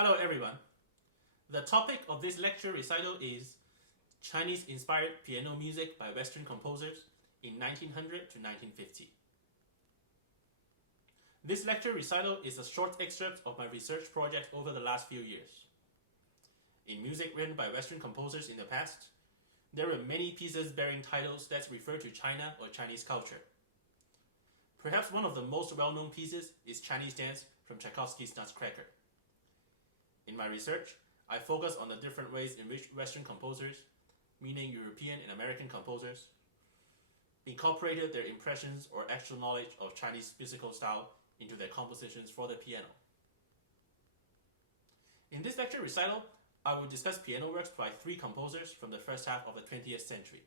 Hello everyone. The topic of this lecture recital is Chinese-inspired piano music by Western composers in 1900 to 1950. This lecture recital is a short excerpt of my research project over the last few years. In music written by Western composers in the past, there are many pieces bearing titles that refer to China or Chinese culture. Perhaps one of the most well-known pieces is Chinese Dance from Tchaikovsky's Nutcracker. In my research, I focus on the different ways in which Western composers, meaning European and American composers, incorporated their impressions or actual knowledge of Chinese musical style into their compositions for the piano. In this lecture recital, I will discuss piano works by three composers from the first half of the 20th century.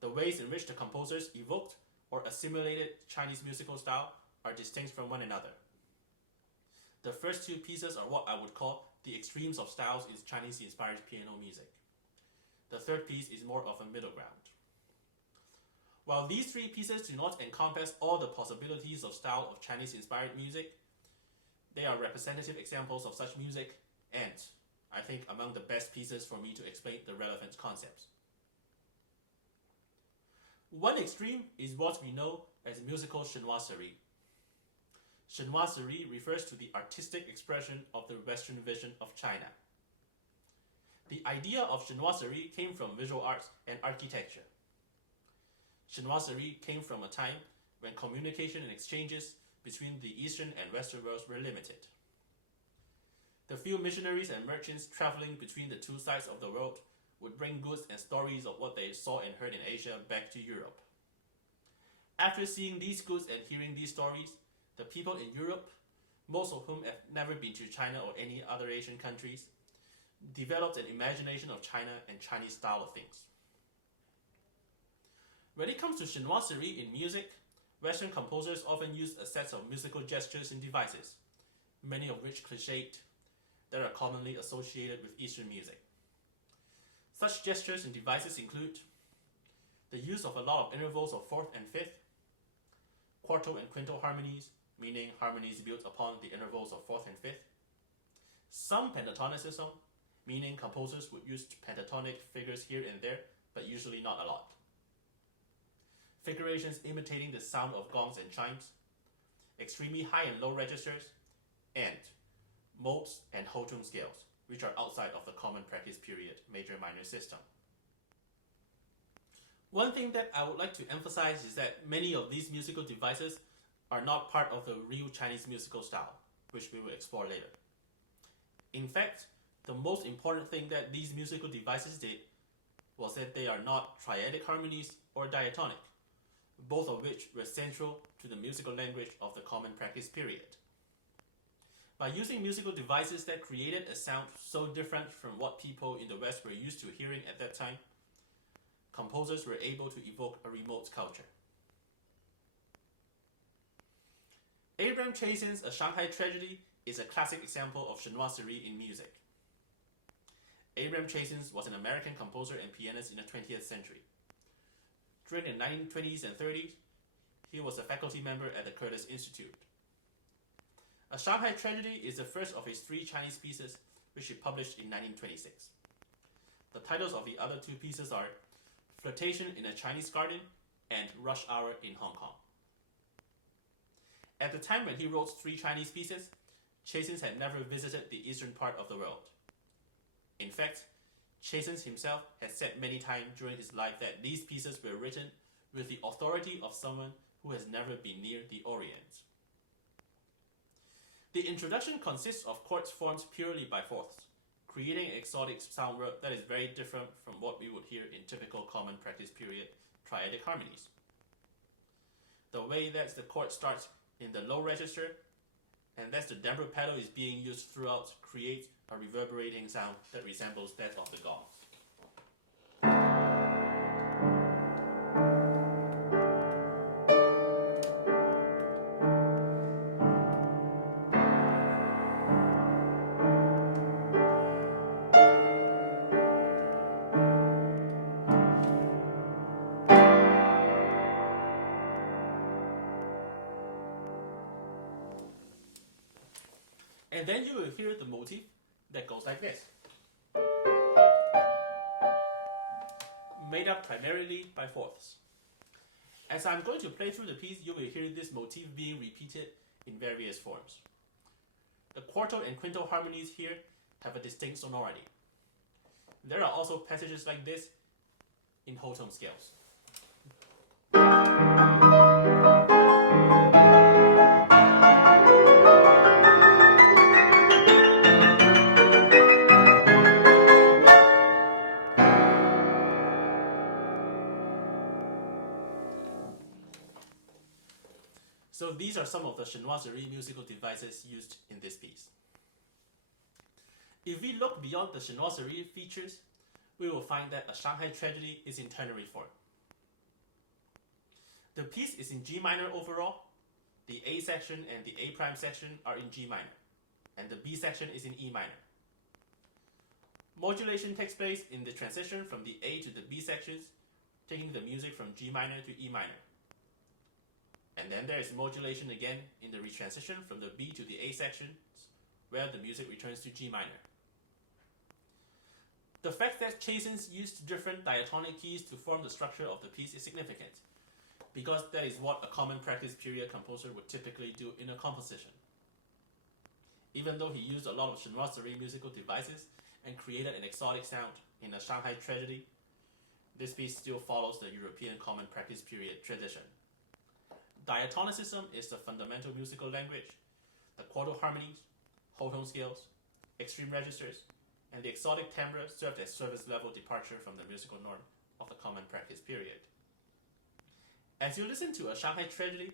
The ways in which the composers evoked or assimilated Chinese musical style are distinct from one another. The first two pieces are what I would call the extremes of styles in Chinese-inspired piano music. The third piece is more of a middle ground. While these three pieces do not encompass all the possibilities of style of Chinese-inspired music, they are representative examples of such music and, I think, among the best pieces for me to explain the relevant concepts. One extreme is what we know as musical chinoiserie. Chinoiserie refers to the artistic expression of the Western vision of China. The idea of chinoiserie came from visual arts and architecture. Chinoiserie came from a time when communication and exchanges between the Eastern and Western worlds were limited. The few missionaries and merchants traveling between the two sides of the world would bring goods and stories of what they saw and heard in Asia back to Europe. After seeing these goods and hearing these stories, the people in Europe, most of whom have never been to China or any other Asian countries, developed an imagination of China and Chinese style of things. When it comes to chinoiserie in music, Western composers often use a set of musical gestures and devices, many of which cliched, that are commonly associated with Eastern music. Such gestures and devices include the use of a lot of intervals of fourth and fifth, quarto and quinto harmonies, meaning harmonies built upon the intervals of fourth and fifth, some pentatonicism, meaning composers would use pentatonic figures here and there, but usually not a lot. Figurations imitating the sound of gongs and chimes, extremely high and low registers, and modes and whole tone scales, which are outside of the common practice period major-minor system. One thing that I would like to emphasize is that many of these musical devices are not part of the real Chinese musical style, which we will explore later. In fact, the most important thing that these musical devices did was that they are not triadic harmonies or diatonic, both of which were central to the musical language of the common practice period. By using musical devices that created a sound so different from what people in the West were used to hearing at that time, composers were able to evoke a remote culture. Abram Chasins' A Shanghai Tragedy is a classic example of chinoiserie in music. Abram Chasins was an American composer and pianist in the 20th century. During the 1920s and 30s, he was a faculty member at the Curtis Institute. A Shanghai Tragedy is the first of his three Chinese pieces, which he published in 1926. The titles of the other two pieces are Flirtation in a Chinese Garden and Rush Hour in Hong Kong. At the time when he wrote three Chinese pieces, Chasins had never visited the eastern part of the world. In fact, Chasins himself had said many times during his life that these pieces were written with the authority of someone who has never been near the Orient. The introduction consists of chords formed purely by fourths, creating an exotic sound world that is very different from what we would hear in typical common practice period triadic harmonies. The way that the chord starts in the low register and that the damper pedal is being used throughout creates a reverberating sound that resembles that of the gong. And then you will hear the motif that goes like this, made up primarily by fourths. As I'm going to play through the piece, you will hear this motif being repeated in various forms. The quarto and quinto harmonies here have a distinct sonority. There are also passages like this in whole tone scales. So these are some of the Chinoiserie musical devices used in this piece. If we look beyond the Chinoiserie features, we will find that a Shanghai tragedy is in ternary form. The piece is in G minor overall, the A section and the A prime section are in G minor, and the B section is in E minor. Modulation takes place in the transition from the A to the B sections, taking the music from G minor to E minor. And then there is modulation again in the retransition from the B to the A sections, where the music returns to G minor. The fact that Chasins used different diatonic keys to form the structure of the piece is significant, because that is what a common practice period composer would typically do in a composition. Even though he used a lot of Chinoiserie musical devices and created an exotic sound in a Shanghai tragedy, this piece still follows the European common practice period tradition. Diatonicism is the fundamental musical language. The quarto harmonies, whole tone scales, extreme registers, and the exotic timbre served as service level departure from the musical norm of the common practice period. As you listen to a Shanghai tragedy,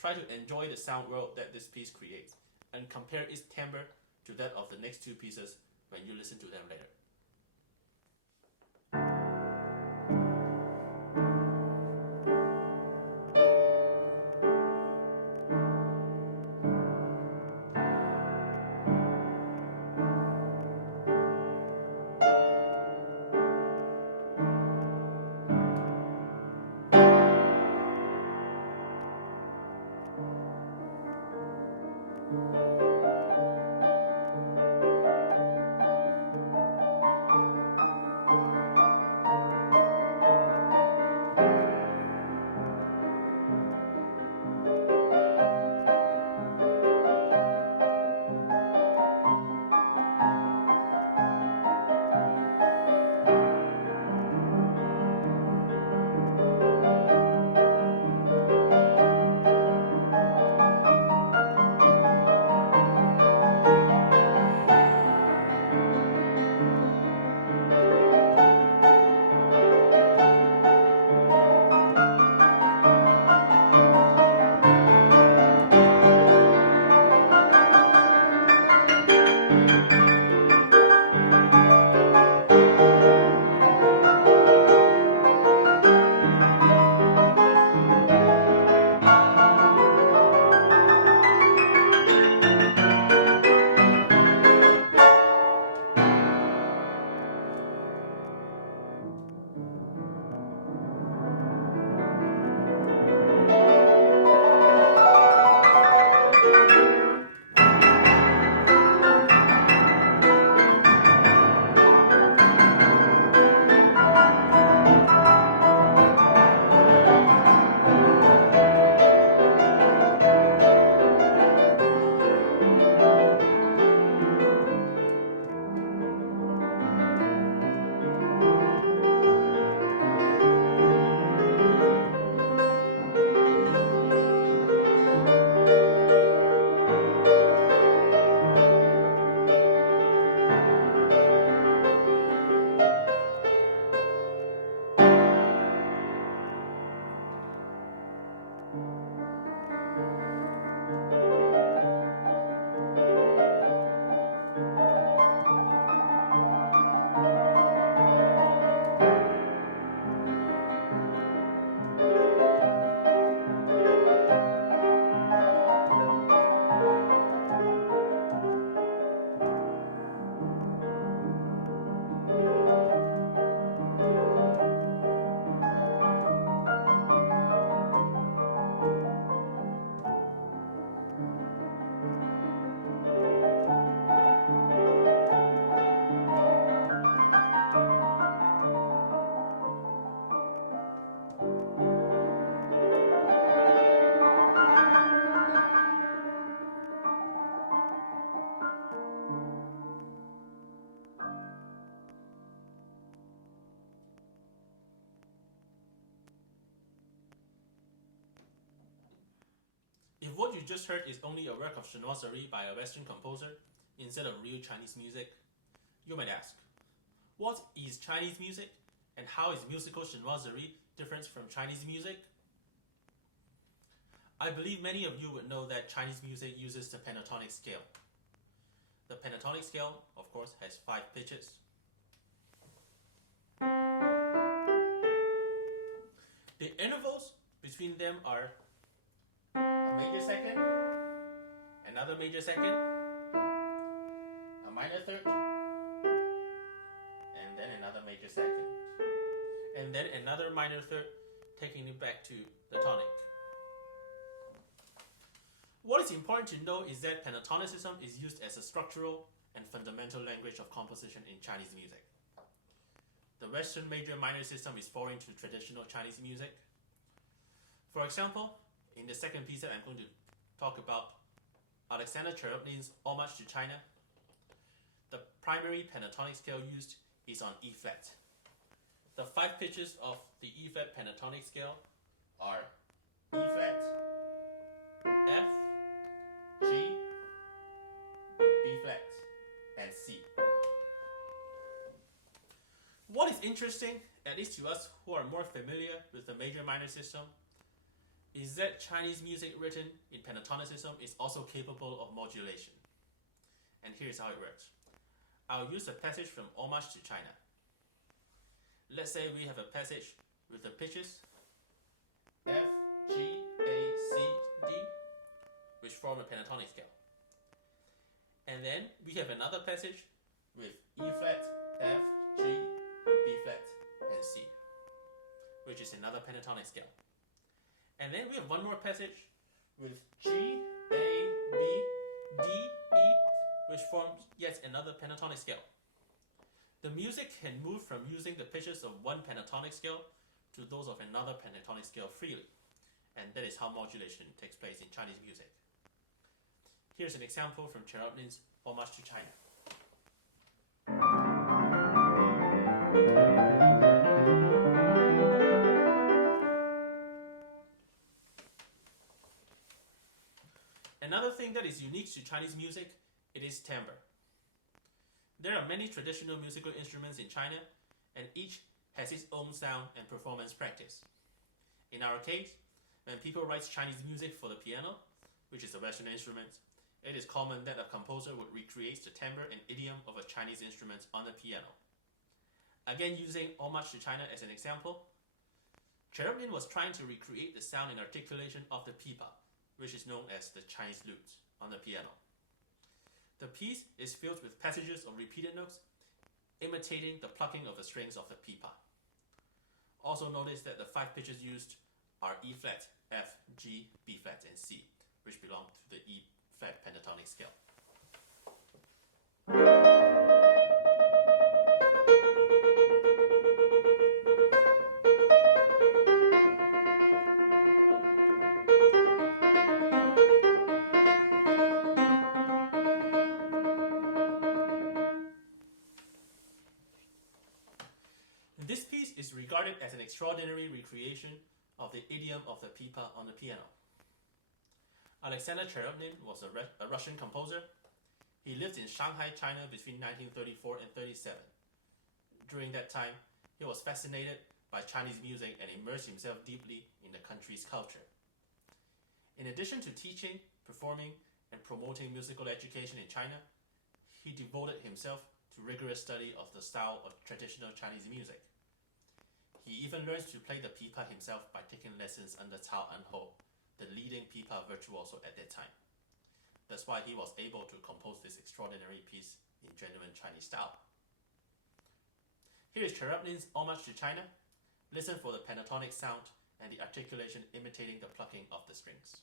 try to enjoy the sound world that this piece creates and compare its timbre to that of the next two pieces when you listen to them later. just heard is only a work of Chinoiserie by a Western composer instead of real Chinese music, you might ask, what is Chinese music and how is musical Chinoiserie different from Chinese music? I believe many of you would know that Chinese music uses the pentatonic scale. The pentatonic scale, of course, has 5 pitches. The intervals between them are a major second, another major second, a minor third, and then another major second, and then another minor third, taking it back to the tonic. What is important to know is that pentatonicism is used as a structural and fundamental language of composition in Chinese music. The Western major-minor system is foreign to traditional Chinese music. For example, in the second piece that I'm going to talk about, Alexander Tcherepnin's Homage to China, the primary pentatonic scale used is on E flat. The 5 pitches of the E flat pentatonic scale are E flat, F, G, B flat, and C. What is interesting, at least to us who are more familiar with the major-minor system, is that Chinese music written in pentatonicism is also capable of modulation. And here's how it works. I'll use a passage from Homage to China. Let's say we have a passage with the pitches F, G, A, C, D, which form a pentatonic scale. And then we have another passage with E flat, F, G, B flat, and C, which is another pentatonic scale. And then we have one more passage with G, A, B, D, E, which forms yet another pentatonic scale. The music can move from using the pitches of one pentatonic scale to those of another pentatonic scale freely, and that is how modulation takes place in Chinese music. Here's an example from Tcherepnin's Homage to China. Another thing that is unique to Chinese music, it is timbre. There are many traditional musical instruments in China, and each has its own sound and performance practice. In our case, when people write Chinese music for the piano, which is a Western instrument, it is common that a composer would recreate the timbre and idiom of a Chinese instrument on the piano. Again, using Homage to China as an example, Tcherepnin was trying to recreate the sound and articulation of the pipa, which is known as the Chinese lute, on the piano. The piece is filled with passages of repeated notes, imitating the plucking of the strings of the pipa. Also notice that the 5 pitches used are E flat, F, G, B flat, and C, which belong to the E flat pentatonic scale. This piece is regarded as an extraordinary recreation of the idiom of the pipa on the piano. Alexander Tcherepnin was a Russian composer. He lived in Shanghai, China between 1934 and 1937. During that time, he was fascinated by Chinese music and immersed himself deeply in the country's culture. In addition to teaching, performing, and promoting musical education in China, he devoted himself to rigorous study of the style of traditional Chinese music. He even learned to play the pipa himself by taking lessons under Cao Anho, the leading pipa virtuoso at that time. That's why he was able to compose this extraordinary piece in genuine Chinese style. Here is Tcherepnin's Homage to China. Listen for the pentatonic sound and the articulation imitating the plucking of the strings.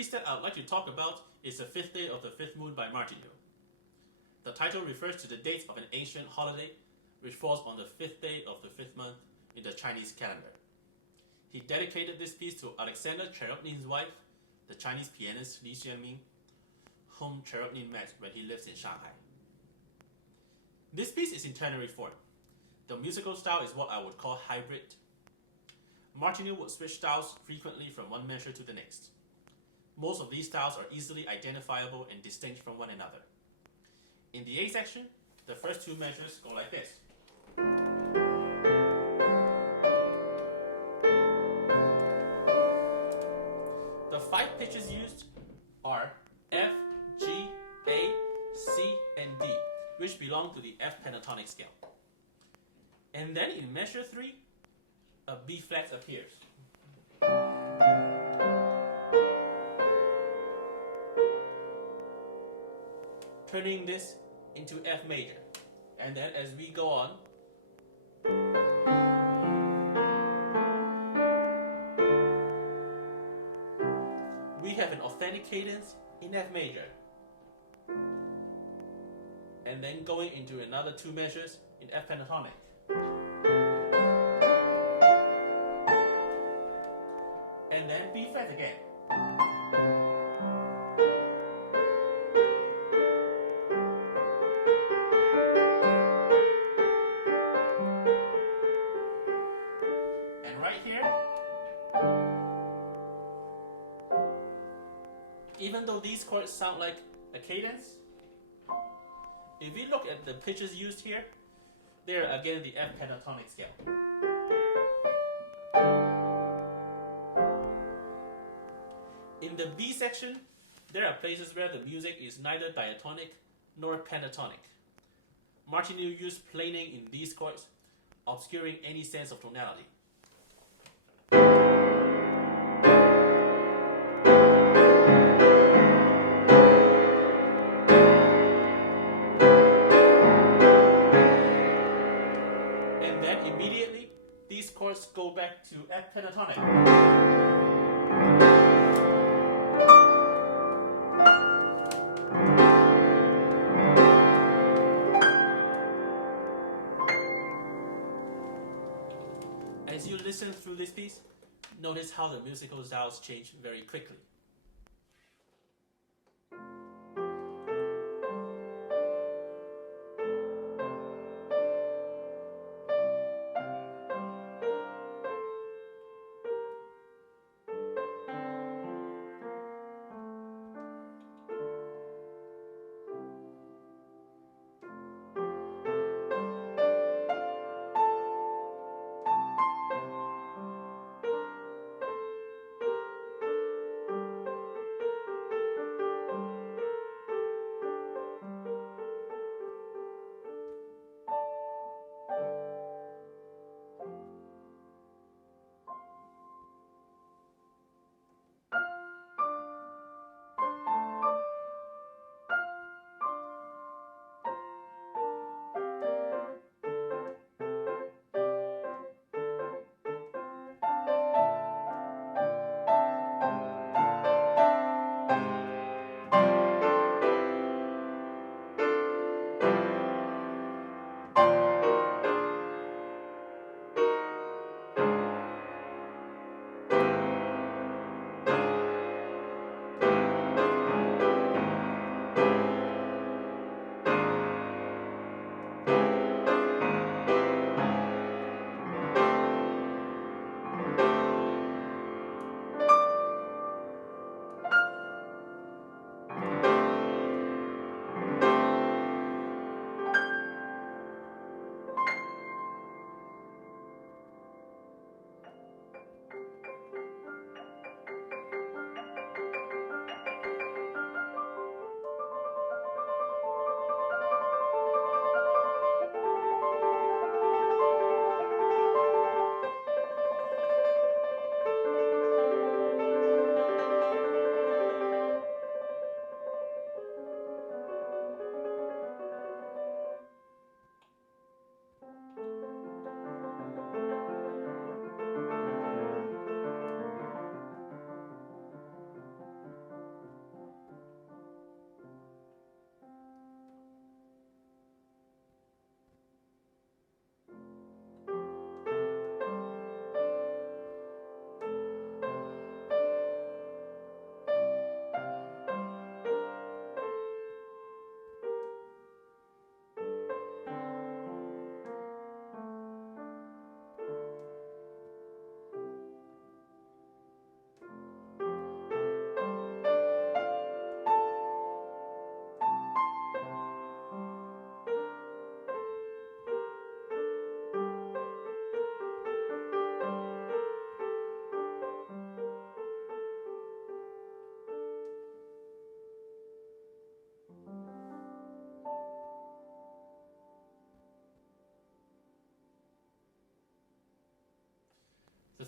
piece that I would like to talk about is The Fifth Day of the Fifth Moon by Martinů. The title refers to the date of an ancient holiday which falls on the 5th day of the 5th month in the Chinese calendar. He dedicated this piece to Alexander Tcherepnin's wife, the Chinese pianist Li Xianming, whom Tcherepnin met when he lives in Shanghai. This piece is in ternary form. The musical style is what I would call hybrid. Martinů would switch styles frequently from one measure to the next. Most of these styles are easily identifiable and distinct from one another. In the A section, the first two measures go like this. The 5 pitches used are F, G, A, C, and D, which belong to the F pentatonic scale. And then in measure 3, a B flat appears. Turning this into F major. And then as we go on, we have an authentic cadence in F major. And then going into another 2 measures in F pentatonic. And then B flat again. And right here, even though these chords sound like a cadence, if we look at the pitches used here, they are again the F pentatonic scale. In the B section, there are places where the music is neither diatonic nor pentatonic. Martinů used planing in these chords, obscuring any sense of tonality. And then immediately, these chords go back to F pentatonic. As you listen through this piece, notice how the musical styles change very quickly.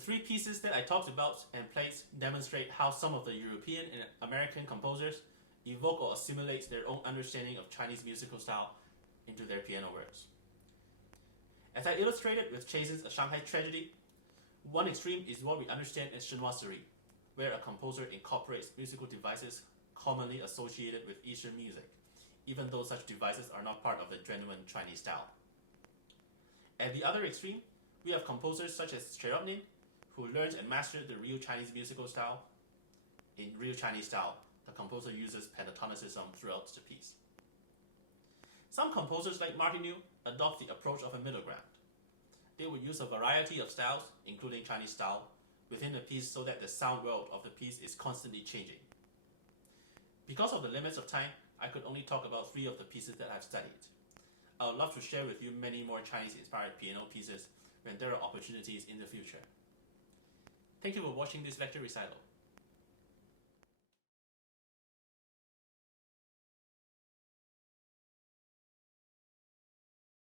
three pieces that I talked about and played demonstrate how some of the European and American composers evoke or assimilate their own understanding of Chinese musical style into their piano works. As I illustrated with Chasins' A Shanghai Tragedy, one extreme is what we understand as Chinoiserie, where a composer incorporates musical devices commonly associated with Eastern music, even though such devices are not part of the genuine Chinese style. At the other extreme, we have composers such as Tcherepnin, who learned and mastered the real Chinese musical style. In real Chinese style, the composer uses pentatonicism throughout the piece. Some composers like Martinů adopt the approach of a middle ground. They would use a variety of styles, including Chinese style, within the piece so that the sound world of the piece is constantly changing. Because of the limits of time, I could only talk about 3 of the pieces that I've studied. I would love to share with you many more Chinese-inspired piano pieces when there are opportunities in the future. Thank you for watching this lecture recital.